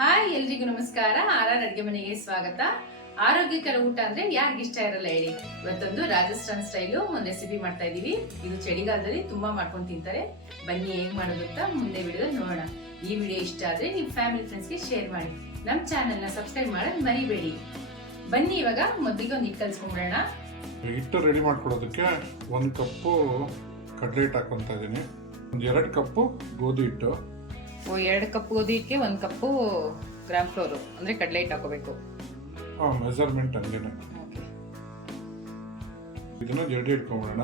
Hi ಎಲ್ರಿಗೂ ನಮಸ್ಕಾರ. R ಅಡ್ಗೆ ಮನೆಗೆ ಸ್ವಾಗತ. ಆರೋಗ್ಯಕರ ಊಟ ಅಂದ್ರೆ ಯಾರಿಗೆ ಇಷ್ಟ ಇರಲ್ಲ ಹೇಳಿ. ಇವತ್ತೊಂದು ರಾಜಸ್ಥಾನ್ ಸ್ಟೈಲು ಒಂದು ರೆಸಿಪಿ ಮಾಡ್ತಾ ಇದೀವಿ. ಇದು ಚಳಿಗಾಲದಲ್ಲಿ ತುಂಬಾ ಮಾಡ್ಕೊಂಡು ತಿಂತಾರೆ. ಬನ್ನಿ ಹೇಗ್ ಮಾಡೋದು ಅಂತ ಮುಂದೆ ವಿಡಿಯೋದಲ್ಲಿ ನೋಡೋಣ. ಈ ವಿಡಿಯೋ ಇಷ್ಟ ಆದ್ರೆ ನಿಮ್ಮ ಫ್ಯಾಮಿಲಿ ಫ್ರೆಂಡ್ಸ್ಗೆ ಶೇರ್ ಮಾಡಿ. ನಮ್ಮ ಚಾನೆಲ್ನ ಸಬ್ಸ್ಕ್ರೈಬ್ ಮಾಡೋದು ಮರಿಬೇಡಿ. ಬನ್ನಿ ಇವಾಗ ಮೊದಲಿಗೆ ಒಂದು ಹಿಟ್ಟು ಕಲ್ಸ್ಕೊಂಡ್ಬಿಡೋಣ. ಹಿಟ್ಟು ರೆಡಿ ಮಾಡ್ಕೊಳ್ಳೋದಕ್ಕೆ 1 ಕಪ್ಪು ಕಡಲೆ ಹಿಟ್ಟು ಹಾಕೊತಾ ಇದ್ದೀನಿ. ಒಂದು 2 ಕಪ್ಪು ಗೋಧಿ ಹಿಟ್ಟು. 2 ಕಪ್ ಗೋಧಿ ಹಿಟ್ಟಿಗೆ 1 ಕಪ್ಪು ಗ್ರಾಮ್ ಫ್ಲೋರ್ ಅಂದ್ರೆ ಕಡಲೆ ಹಿಟ್ಟು ಹಾಕೋಬೇಕು. ಮೆಜರ್ಮೆಂಟ್ ಹಂಗೇನೆ. ಇದನ್ನ ಜಡಿ ಇಟ್ಕೊಂಡ್ಬಿಡೋಣ.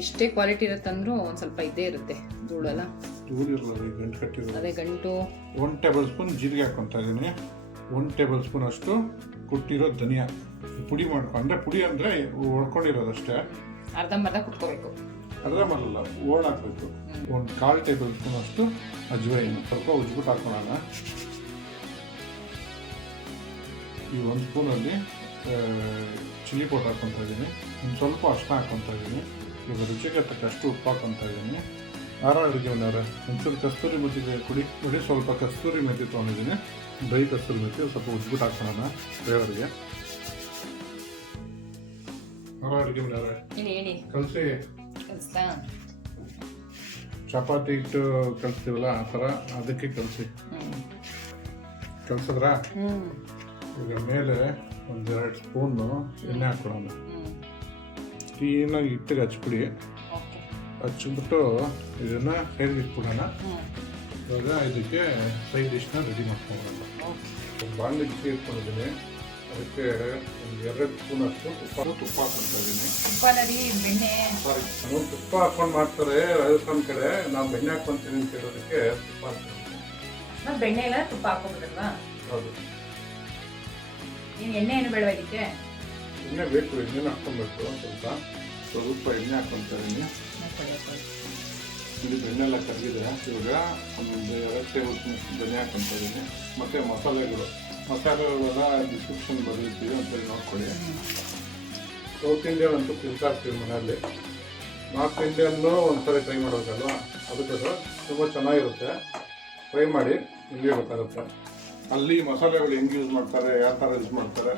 ಎಷ್ಟೇ ಕ್ವಾಲಿಟಿ ಇರುತ್ತಂದ್ರೂ ಒಂದ್ ಸ್ವಲ್ಪ ಇದ್ದೇ ಇರುತ್ತೆ, ಧೂಳಲ್ಲ. ಧೂಳು ಇರಲ್ಲ, ಗಂಟು ಕಟ್ಟಿರೋದು. ಅದೇ ಗಂಟು. 1 ಟೇಬಲ್ ಸ್ಪೂನ್ ಜೀರಿಗೆ ಹಾಕೊತಾ ಇದ್ದೀನಿ. 1 ಟೇಬಲ್ ಸ್ಪೂನ್ ಅಷ್ಟು ಕುಟ್ಟಿರೋ ಧನಿಯಾ ಪುಡಿ ಮಾಡ್ಕೊಂಡ್ರೆ, ಪುಡಿ ಅಂದ್ರೆ ಹೊಡ್ಕೊಂಡಿರೋದಷ್ಟೇ, ಅರ್ಧಂಬರ್ಧ ಕುಟ್ಕೋಬೇಕು. ಅದ್ರ ಮರಲ್ಲ ಓಡ್ ಹಾಕ್ಬೇಕು. 1/4 ಟೇಬಲ್ ಸ್ಪೂನ್ ಅಷ್ಟು ಅಜ್ವೈನ್ ಸ್ವಲ್ಪ ಉಜ್ಬಿಟ್ಟು ಹಾಕೋಣ. ಈ 1 ಸ್ಪೂನಲ್ಲಿ ಚಿಲ್ಲಿ ಪೌಡರ್ ಹಾಕೊತಾ ಇದ್ದೀನಿ. ಒಂದು ಸ್ವಲ್ಪ ಅರ್ಶಿನ ಹಾಕೊತಾ ಇದ್ದೀನಿ. ಇವಾಗ ರುಚಿಗೆ ತಕ್ಕಷ್ಟು ಉಪ್ಪು ಹಾಕೊತಾ ಇದ್ದೀನಿ. ಅಡುಗೆ ಮನೆಯವರೇ, ಒಂಚೂರು ಕಸ್ತೂರಿ ಮೆಥಿ ಕುಡಿ ಸ್ವಲ್ಪ ಕಸ್ತೂರಿ ಮೆಥಿ ತೊಗೊಂಡಿದ್ದೀನಿ. ಡ್ರೈ ಕಸ್ತೂರಿ ಮೆಥಿ ಸ್ವಲ್ಪ ಉಜ್ಬಿಟ್ಟು ಹಾಕೋಣ ಫ್ಲೇವರ್ಗೆ. ಅಡುಗೆ ಮನೆಯವರೇ, ಕಲಸಿ ಚಪಾತಿ ಹಿಟ್ಟು ಕಲಿಸ್ತೀವಲ್ಲ ಆ ಥರ ಅದಕ್ಕೆ ಕಲಸಿ. ಕಲ್ಸಿದ್ರ ಈಗ ಮೇಲೆ 1-2 ಸ್ಪೂನು ಎಣ್ಣೆ ಹಾಕೊಳ್ಳೋಣ. ಕ್ಲೀನಾಗಿ ಹಿಟ್ಟಿಗೆ ಹಚ್ಬಿಡಿ. ಹಚ್ಬಿಟ್ಟು ಇದನ್ನ ಸೈಡ್ಗೆ ಇಟ್ಬಿಡೋಣ. ಇವಾಗ ಇದಕ್ಕೆ ಸೈಡ್ ಡಿಶ್ನ ರೆಡಿ ಮಾಡ್ಕೊಂಡ್ಬಿಡೋಣ. ಬಾಣಲೆ ಬಿಸಿ ಇಟ್ಕೊಂಡಿದ್ದೀನಿ. ಅದಕ್ಕೆ 2 ಸ್ಪೂನ್ ಅಷ್ಟು ತುಪ್ಪ ಹಾಕ್ತಾ ಇದ್ದೀನಿ. ಸಾರಿ, ತುಪ್ಪ ಹಾಕೊಂಡು ಮಾಡ್ತಾರೆ ರಾಜಸ್ಥಾನ್ ಕಡೆ. ನಾವು ಬೆಣ್ಣೆ ಹಾಕೊಂತೀನಿ ಅಂತ ಹೇಳೋದಕ್ಕೆ ತುಪ್ಪ ಹಾಕ್ತೀನಿ. ಬೆಣ್ಣೆ ಎಲ್ಲ ತುಪ್ಪ ಹಾಕೋಬೋದಲ್ವಾ? ಹೌದು. ಎಣ್ಣೆ ಏನು ಬೇಡ ಇದಕ್ಕೆ? ಎಣ್ಣೆ ಬೇಕು, ಎಣ್ಣೆನ ಹಾಕ್ಕೊಬೇಕು. ಸ್ವಲ್ಪ ಎಣ್ಣೆ ಹಾಕ್ಕೊಂತ ಇದ್ದೀನಿ. ಇಲ್ಲಿ ಬೆಣ್ಣೆ ಎಲ್ಲ ಕರಗಿದೆ. ಇವಾಗ ಒಂದು 2 ಟೇಬಲ್ ಸ್ಪೂನ್ ಧನಿಯಾ ಹಾಕ್ಕೊಂತ ಇದ್ದೀನಿ. ಮತ್ತು ಮಸಾಲೆಗಳೆಲ್ಲ ಡಿಸ್ಕ್ರಿಪ್ಷನ್ ಬರೀತೀವಿ, ಒಂದ್ಸರಿ ನೋಡ್ಕೊಳ್ಳಿ. ಸೌತ್ ಇಂಡಿಯನ್ ಅಂತೂ ತಿಂತಾ ಇರ್ತೀವಿ ಮನೆಯಲ್ಲಿ. ನಾರ್ತ್ ಇಂಡಿಯನ್ನು ಒಂದ್ಸರಿ ಟ್ರೈ ಮಾಡಬೇಕಲ್ವ, ಅದಕ್ಕೋಸ್ಕರ ತುಂಬ ಚೆನ್ನಾಗಿರುತ್ತೆ. ಟ್ರೈ ಮಾಡಿ, ನಿಮಗೆ ಗೊತ್ತಾಗುತ್ತೆ. ಅಲ್ಲಿ ಮಸಾಲೆಗಳು ಹೆಂಗೆ ಯೂಸ್ ಮಾಡ್ತಾರೆ, ಯಾವ ಥರ ಯೂಸ್ ಮಾಡ್ತಾರೆ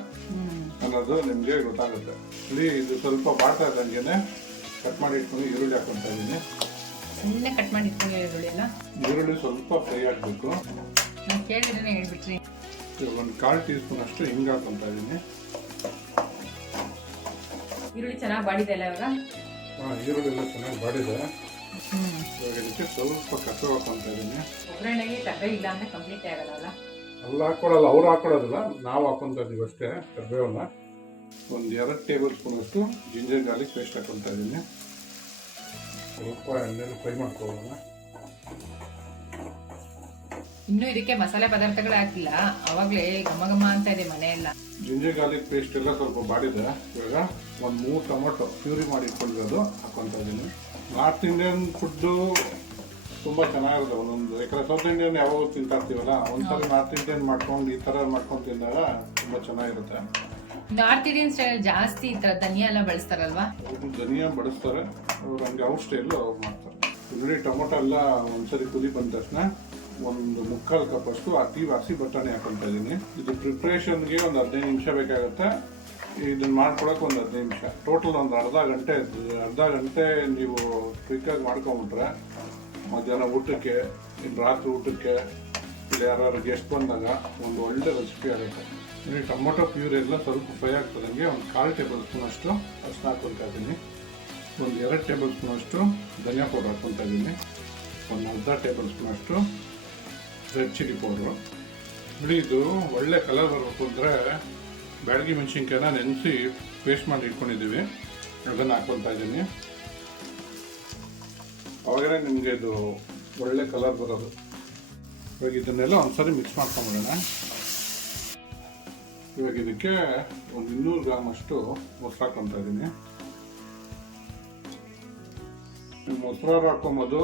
ಅನ್ನೋದು ನಿಮಗೆ ಗೊತ್ತಾಗುತ್ತೆ. ಇಲ್ಲಿ ಇದು ಸ್ವಲ್ಪ ಬಾಡ್ತಾ ಇದ್ದಂಗೆ ಕಟ್ ಮಾಡಿ ಇಟ್ಕೊಂಡು ಈರುಳ್ಳಿ ಹಾಕೊತಾ ಇದ್ದೀನಿ. ಸುಮ್ಮನೆ ಕಟ್ ಮಾಡಿ ಇಟ್ಕೊಂಡು ಈರುಳ್ಳಿ ಸ್ವಲ್ಪ ಫ್ರೈ ಆಗಬೇಕು. ನಾನು ಕೇಳಿದ್ರೆ ಹೇಳ್ಬಿಟ್ರಿ. 1/4 ಟೀ ಸ್ಪೂನ್ ಅಷ್ಟು ಹಿಂಗೆ ಹಾಕೊತಾ ಇದ್ದೀನಿ. ಈರುಳ್ಳಿ ಚೆನ್ನಾಗಿ ಬಾಡಿದೆ ಅಲ್ಲ ಇವಾಗ? ಈರುಳ್ಳಿ ಎಲ್ಲ ಚೆನ್ನಾಗಿ ಬಾಡಿದೆ. ಇವಾಗ ಇದಕ್ಕೆ ಸ್ವಲ್ಪ ಕಸು ಹಾಕೊತಾ ಇದ್ದೀನಿ. ಒಗ್ಗರಣೆಗೆ ಕರ್ಬೇವು ಇಲ್ಲ ಅಂದ್ರೆ ಕಂಪ್ಲೀಟ್ ಆಗಲ್ಲ. ಅಲ್ಲ ಹಾಕೊಳ್ಳಲ್ಲ, ಅವ್ರು ಹಾಕೊಳ್ಳೋದಿಲ್ಲ, ನಾವು ಹಾಕೊತಾ ಇದೀವಿ ಅಷ್ಟೇ ಕರ್ಬೇವನ್ನ. 1-2 ಟೇಬಲ್ ಸ್ಪೂನ್ ಅಷ್ಟು ಜಿಂಜರ್ ಗಾರ್ಲಿಕ್ ಪೇಸ್ಟ್ ಹಾಕೊತಾ ಇದ್ದೀನಿ. ಸ್ವಲ್ಪ ಎಣ್ಣೆಲಿ ಫ್ರೈ ಮಾಡ್ಕೊಳ್ಳೋಣ. ಇನ್ನು ಇದಕ್ಕೆ ಮಸಾಲೆ ಪದಾರ್ಥಗಳು ಹಾಕಿಲ್ಲ, ಅವಾಗಲೇ ಘಮ ಅಂತ ಇದೆ ಮನೆಯೆಲ್ಲ. ಜಿಂಜರ್ ಗಾರ್ಲಿಕ್ ಪೇಸ್ಟ್ ಎಲ್ಲ ಸ್ವಲ್ಪ ಬಾಡಿದೆ. ಇವಾಗ 3 ಟೊಮೊಟೊ ಪ್ಯೂರಿ ಮಾಡಿ ಇಟ್ಕೊಂಡಿರೋದು ಹಾಕೊತಾ ಇದ್ದೀನಿ. ನಾರ್ತ್ ಇಂಡಿಯನ್ ಫುಡ್ಡು ತುಂಬ ಚೆನ್ನಾಗಿರುತ್ತೆ ಒಂದೊಂದು. ಯಾಕಂದ್ರೆ ಸೌತ್ ಇಂಡಿಯನ್ ಯಾವಾಗ ತಿಂತಾ ಇರ್ತೀವಲ್ಲ, ಒಂದ್ಸರಿ ನಾರ್ತ್ ಇಂಡಿಯನ್ ಮಾಡ್ಕೊಂಡು ಈ ಥರ ಮಾಡ್ಕೊಂಡು ತಿಂದಾಗ ತುಂಬ ಚೆನ್ನಾಗಿರುತ್ತೆ. ನಾರ್ತ್ ಇಂಡಿಯನ್ ಸ್ಟೈಲ್ ಜಾಸ್ತಿ ಈ ಥರ ಧನಿಯಾ ಎಲ್ಲ ಬಳಸ್ತಾರಲ್ವಾ? ಧನಿಯಾ ಬಳಸ್ತಾರೆ ಅವ್ರು, ಹಂಗೆ ಅವ್ರ ಸ್ಟೈಲು ಮಾಡ್ತಾರೆ. ಈರುಳ್ಳಿ ಟೊಮೊಟೊ ಎಲ್ಲ ಒಂದ್ಸರಿ ಕುದಿ ಬಂದ ತಕ್ಷಣ 1/4 ಕಪ್ ಅಷ್ಟು ಹಸಿ ಬಟಾಣಿ ಹಾಕೊತಾ ಇದ್ದೀನಿ. ಇದು ಪ್ರಿಪ್ರೇಷನ್ಗೆ ಒಂದು 15 ನಿಮಿಷ ಬೇಕಾಗುತ್ತೆ. ಇದನ್ನ ಮಾಡ್ಕೊಳಕ್ಕೆ ಒಂದು 15 ನಿಮಿಷ. ಟೋಟಲ್ ಒಂದು ಅರ್ಧ ಗಂಟೆ ನೀವು ಕ್ವಿಕ್ಕಾಗಿ ಮಾಡ್ಕೊಂಬಿಟ್ರೆ ಮಧ್ಯಾಹ್ನ ಊಟಕ್ಕೆ, ಇನ್ನು ರಾತ್ರಿ ಊಟಕ್ಕೆ, ಇಲ್ಲಿ ಯಾರು ಗೆಸ್ಟ್ ಬಂದಾಗ ಒಂದು ಒಳ್ಳೆ ರೆಸಿಪಿ ಆಗುತ್ತೆ. ಇಲ್ಲಿ ಟೊಮೊಟೊ ಪ್ಯೂರಿ ಎಲ್ಲ ಸ್ವಲ್ಪ ಫ್ರೈ ಆಗ್ತದಂಗೆ 1/4 ಟೇಬಲ್ ಸ್ಪೂನ್ ಅಷ್ಟು ಅರಿಶಿನ ಹಾಕೊತಾ ಇದ್ದೀನಿ. 2 ಟೇಬಲ್ ಸ್ಪೂನ್ ಅಷ್ಟು ಧನಿಯಾ ಪೌಡರ್ ಹಾಕೊತಾ ಇದ್ದೀನಿ. 1/2 ಟೇಬಲ್ ಸ್ಪೂನ್ ಅಷ್ಟು ರೆಡ್ ಚಿಲ್ಲಿ ಪೌಡ್ರು. ಬಿಡಿ, ಇದು ಒಳ್ಳೆ ಕಲರ್ ಬರಬೇಕು ಅಂದರೆ ಬ್ಯಾಡಗಿ ಮೆಣಸಿನ್ಕಾಯಿನ ನೆನೆಸಿ ಪೇಸ್ಟ್ ಮಾಡಿ ಇಟ್ಕೊಂಡಿದ್ದೀವಿ, ಅದನ್ನು ಹಾಕೊತಾ ಇದ್ದೀನಿ. ಅವಾಗಲೇ ನಿಮಗೆ ಇದು ಒಳ್ಳೆ ಕಲರ್ ಬರೋದು. ಇವಾಗ ಇದನ್ನೆಲ್ಲ ಒಂದ್ಸರಿ ಮಿಕ್ಸ್ ಮಾಡ್ಕೊಂಬಿಡೋಣ. ಇವಾಗ ಇದಕ್ಕೆ 200 ಗ್ರಾಮ್ ಅಷ್ಟು ಮೊಸರು ಹಾಕೊತಾ ಇದ್ದೀನಿ. ಮೊಸರು ಹಾಕೊಬೋದು,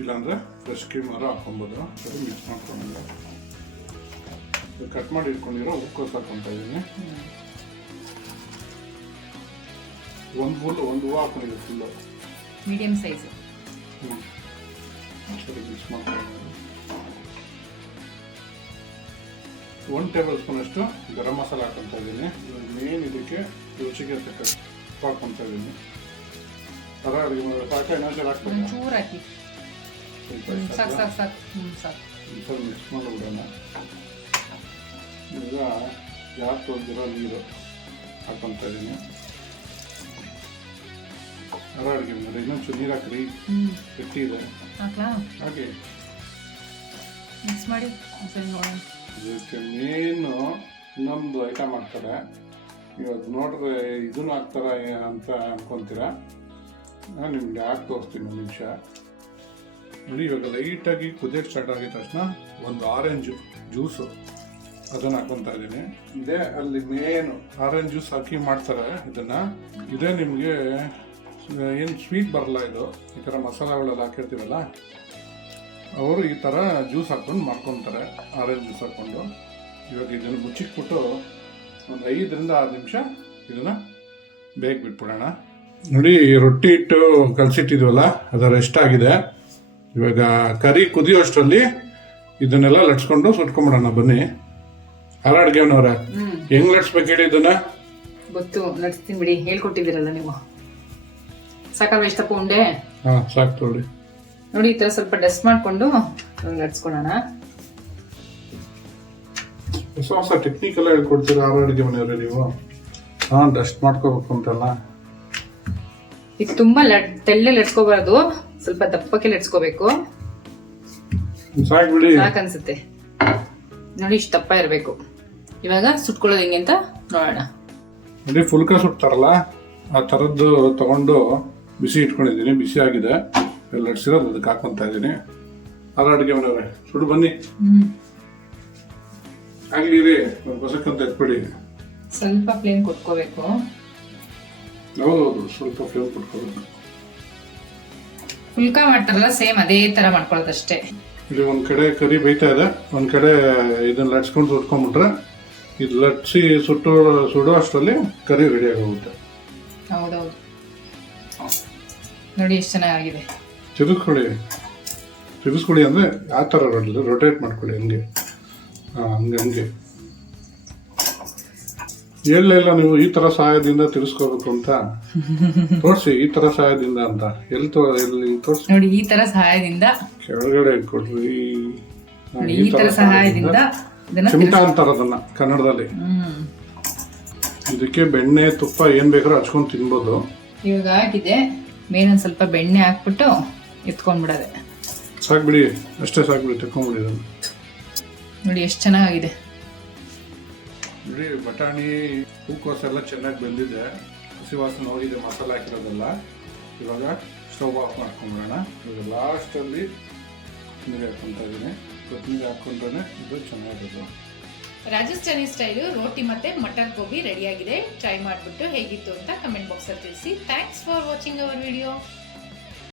ಇಲ್ಲಾಂದರೆ ಫ್ರೆಶ್ ಕ್ರೀಮರು ಹಾಕೊಬೋದು. ಅದು ಮಿಕ್ಸ್ ಮಾಡ್ಕೊಂಡು ಕಟ್ ಮಾಡಿ ಇಟ್ಕೊಂಡಿರೋ ಹೂಕೋಸು ಹಾಕೊತಾ ಇದ್ದೀನಿ. ಒಂದು ಹೂವು ಹಾಕೊಂಡಿದ್ದೀನಿ ಫುಲ್ಲು, ಮೀಡಿಯಂ ಸೈಜ್. ಸರಿ ಮಿಕ್ಸ್ ಮಾಡ್ಕೊಂಡು 1 ಟೇಬಲ್ ಸ್ಪೂನ್ ಅಷ್ಟು ಗರಂ ಮಸಾಲ ಹಾಕೊತಾ ಇದ್ದೀನಿ. ಮೇನ್ ಇದಕ್ಕೆ ರುಚಿಗೆ ತಕ್ಕ ಹಾಕೊತಾ ಇದ್ದೀನಿ. ಥರ ಅಡುಗೆ ಮಾಡೋ ಸಾಕ ಇನ್ನೊಂದ್ಸಲ ಹಾಕ್ಬೇಕು. ಚೂರು ಹಾಕಿ ಸಾಕು ಸಾಕು ಸಾಕು ಸಾಕು. ಸ್ವಲ್ಪ ಮಿಕ್ಸ್ ಮಾಡಿಬಿಡೋಣ. ಈಗ ಜಾಸ್ತಿ ತೊಳೆದಿರೋ ನೀರು ಹಾಕೊತಾ ಇದ್ದೀನಿ. ಥರ ಅಡುಗೆ ಮಾಡಿ ಇನ್ನೊಂಚೂರು ನೀರು ಹಾಕ್ರಿ. ಗಟ್ಟಿ ಇದೆ ಹಾಕ್ಲಾ? ಹಾಗೆ ಮಿಕ್ಸ್ ಮಾಡಿ ನೋಡೋಣ. ಇದಕ್ಕೆ ಮೇನು ಇನ್ನೊಂದು ಐಟಮ್ ಹಾಕ್ತಾರೆ. ಇವಾಗ ನೋಡ್ರೆ ಇದನ್ನು ಹಾಕ್ತಾರ ಅಂತ ಅನ್ಕೊಂತೀರಾ. ನಾನು ನಿಮ್ಗೆ ಹಾಕಿ ತೋರಿಸ್ತೀನಿ ಒಂದು ನಿಮಿಷ ನೋಡಿ. ಇವಾಗ ಲೈಟಾಗಿ ಕುದಿಯೋಕ್ಕೆ ಸ್ಟಾರ್ಟ್ ಆಗಿದ ತಕ್ಷಣ ಒಂದು ಆರೆಂಜ್ ಜ್ಯೂಸು ಅದನ್ನು ಹಾಕೊತಾ ಇದ್ದೀನಿ. ಇದೇ ಅಲ್ಲಿ ಮೇನು ಆರೆಂಜ್ ಜ್ಯೂಸ್ ಹಾಕಿ ಮಾಡ್ತಾರೆ ಇದನ್ನು. ಇದೇ ನಿಮಗೆ ಏನು ಸ್ವೀಟ್ ಬರಲ್ಲ. ಇದು ಈ ಥರ ಮಸಾಲೆಗಳೆಲ್ಲ ಹಾಕಿರ್ತೀವಲ್ಲ, ಅವರು ಈ ಥರ ಜ್ಯೂಸ್ ಹಾಕ್ಕೊಂಡು ಮಾಡ್ಕೊತಾರೆ, ಆರೆಂಜ್ ಜ್ಯೂಸ್ ಹಾಕ್ಕೊಂಡು. ಇವಾಗ ಇದನ್ನು ಮುಚ್ಚಿಕ್ಬಿಟ್ಟು ಒಂದು 5 ರಿಂದ 6 ನಿಮಿಷ ಇದನ್ನು ಬೇಗ ಬಿಟ್ಬಿಡೋಣ. ನೋಡಿ, ರೊಟ್ಟಿ ಹಿಟ್ಟು ಕಲಸಿಟ್ಟಿದ್ವಲ್ಲ ಅದು ರೆಸ್ಟ್ ಆಗಿದೆ. ಇವಾಗ ಕರಿ ಕುದಿಯೋಷ್ಟರಲ್ಲಿ ಇದನ್ನೆಲ್ಲ ಲಟ್ಸ್ಕೊಂಡು ಸುಟ್ಕೊಂಬಿಡೋಣ. ಬನ್ನಿ. ಆರ ಅಡುಗೆನವ್ರೆ ಹೆಂಗ್ ಲಟ್ಸ್ಬೇಕು ಹೇಳಿ ಇದನ್ನ? ಗೊತ್ತು, ಲಟ್ಸ್ತೀನಿ ಬಿಡಿ, ಹೇಳ್ಕೊಟ್ಟಿದ್ದೀರಲ್ಲ ನೀವು. ಸಾಕಲ್ವ ಎಷ್ಟಪ್ಪ ಉಂಡೆ? ಹಾಂ ಸಾಕು ತೊಗೊಳ್ಳಿ. ನೋಡಿ, ಈ ಥರ ಸ್ವಲ್ಪ ಡಸ್ಟ್ ಮಾಡಿಕೊಂಡು ಲಟ್ಸ್ಕೊಳ್ಳೋಣ. ಹೊಸ ಟೆಕ್ನಿಕ್ ಎಲ್ಲ ಹೇಳ್ಕೊಡ್ತೀರಾ ಆರ ಅಡುಗೆ ಮನೆಯವ್ರೆ ನೀವು? ಹಾಂ, ಡಸ್ಟ್ ಮಾಡ್ಕೋಬೇಕು ಅಂತಲ್ಲ. ಇದು ತುಂಬಾ ತೆಳ್ಳೆ ಲಟ್ಸ್ಕೋಬಾರ್ದು, ಸ್ವಲ್ಪ ದಪ್ಪಕ್ಕೆ ಲಟ್ಸ್ಕೋಬೇಕು. ಸಾಕು ಬಿಡಿ, ಸಾಕನ್ಸುತ್ತೆ ನೋಡಿ. ಇಷ್ಟು ದಪ್ಪ ಇರಬೇಕು. ಇವಾಗ ಸುಟ್ಕೊಳ್ಳೋದು ಹೆಂಗೆ ಅಂತ ನೋಡೋಣ. ನೋಡಿ, ಫುಲ್ಕ ಸುಡ್ತಾರಲ್ಲ ಆ ಥರದ್ದು ತಗೊಂಡು ಬಿಸಿ ಇಟ್ಕೊಂಡಿದ್ದೀನಿ. ಬಿಸಿ ಆಗಿದೆ, ಲಟ್ಸಿರೋದು ಅದಕ್ಕೆ ಹಾಕೊಂತ ಇದ್ದೀನಿ. ಆರ ಅಡುಗೆ ಮನೆಯವ್ರೆ ಸುಡು ಬನ್ನಿ. ಆಗ್ಲಿ ರೀ, ಒಂದು ಬಸಕ್ಕಂತ ಎತ್ಬಿಡಿ. ಸ್ವಲ್ಪ ಫ್ಲೇಮ್ ಕೊಟ್ಕೋಬೇಕು. ಹೌದೌದು, ಸ್ವಲ್ಪ ಫ್ಲೇಮ್ ಕೊಟ್ಕೋಬೇಕು. ಫುಲ್ಕ ಮಾಡ್ತಾರಲ್ಲ ಸೇಮ್ ಅದೇ ತರ ಮಾಡ್ಕೊಳ್ಳೋದಷ್ಟೇ. ಇಲ್ಲಿ ಒಂದ್ ಕಡೆ ಕರಿ ಬೇಯ್ತಾ ಇದೆ, ಒಂದ್ ಕಡೆ ಇದನ್ನ ಲಟ್ಸ್ಕೊಂಡು ಸುಟ್ಕೊಂಡ್ಬಿಟ್ರೆ ಇದು ಲಟ್ಸಿ ಸುಡೋ ಅಷ್ಟರಲ್ಲಿ ಕರಿ ರೆಡಿ ಆಗೋಗುತ್ತೆ. ಹೌದೌದು, ನೋಡಿ ಎಷ್ಟು ಚೆನ್ನಾಗಿದೆ. ತಿರುಗಿಸ್ಕೊಳ್ಳಿ ಅಂದ್ರೆ ಆ ಥರ ರೊಟೇಟ್ ಮಾಡ್ಕೊಳ್ಳಿ. ಹಂಗೆ ಹಂಗೆ ಎಲ್ಲ ನೀವು ಈ ತರ ಸಹಾಯದಿಂದ ತಿರ್ಸ್ಕೋಬೇಕು ಅಂತ ತೋರಿಸಿ. ಈ ತರ ಸಹಾಯದಿಂದ ಅಂತ ಎಲ್ಲಿ ತೋರಿಸಿ ನೋಡಿ. ಈ ತರ ಸಹಾಯದಿಂದ ಕೆಳಗಡೆ ಕೊಡ್ರಿ. ಈ ತರ ಸಹಾಯದಿಂದ ಚಿಮಟ ಅಂತಾರ ಅದನ್ನ ಕನ್ನಡದಲ್ಲಿ. ಇದಕ್ಕೆ ಬೆಣ್ಣೆ ತುಪ್ಪ ಏನ್ ಬೇಕಾದ್ರೂ ಹಚ್ಕೊಂಡು ತಿನ್ಬೋದು. ಇವಾಗ ಆಗಿದೆ, ಮೇಲೊಂದ್ ಸ್ವಲ್ಪ ಬೆಣ್ಣೆ ಹಾಕ್ಬಿಟ್ಟು ಎತ್ಕೊಂಡ್ಬಿಡೋದೆ. ಸಾಕ್ಬಿಡಿ, ಅಷ್ಟೇ ಸಾಕ್ಬಿಡಿ, ತೆಕ್ಕೊಂಡ್ಬಿಡಿ ಅದನ್ನು. ನೋಡಿ ಎಷ್ಟು ಚೆನ್ನಾಗಿದೆ. ನೋಡಿ, ಬಟಾಣಿ ಹೂಕೋಸು ಎಲ್ಲ ಚೆನ್ನಾಗಿ ಬೆಂದಿದೆ, ಹಸಿ ವಾಸನೆ ಹೋಗಿದೆ ಮಸಾಲೆ ಹಾಕಿರೋದೆಲ್ಲ. ಇವಾಗ ಸ್ಟವ್ ಆಫ್ ಮಾಡ್ಕೊಂಡ್ಬಿಡೋಣ. ಇವಾಗ ಲಾಸ್ಟಲ್ಲಿ ನೀರು ಹಾಕ್ಕೊತಾ ಇದ್ದೀನಿ. ಕೊತ್ತಂಬರಿ ಹಾಕ್ಕೊಂಡ್ರೆ ಇದು ಚೆನ್ನಾಗಿರೋದು. ರಾಜಸ್ಥಾನಿ ಸ್ಟೈಲು ರೋಟಿ ಮತ್ತೆ ಮಟನ್ ಗೋಬಿ ರೆಡಿ ಆಗಿದೆ. ಟ್ರೈ ಮಾಡಿಬಿಟ್ಟು ಹೇಗಿತ್ತು ಅಂತ ಕಮೆಂಟ್ ಬಾಕ್ಸಲ್ಲಿ ತಿಳಿಸಿ. Thanks for watching our video.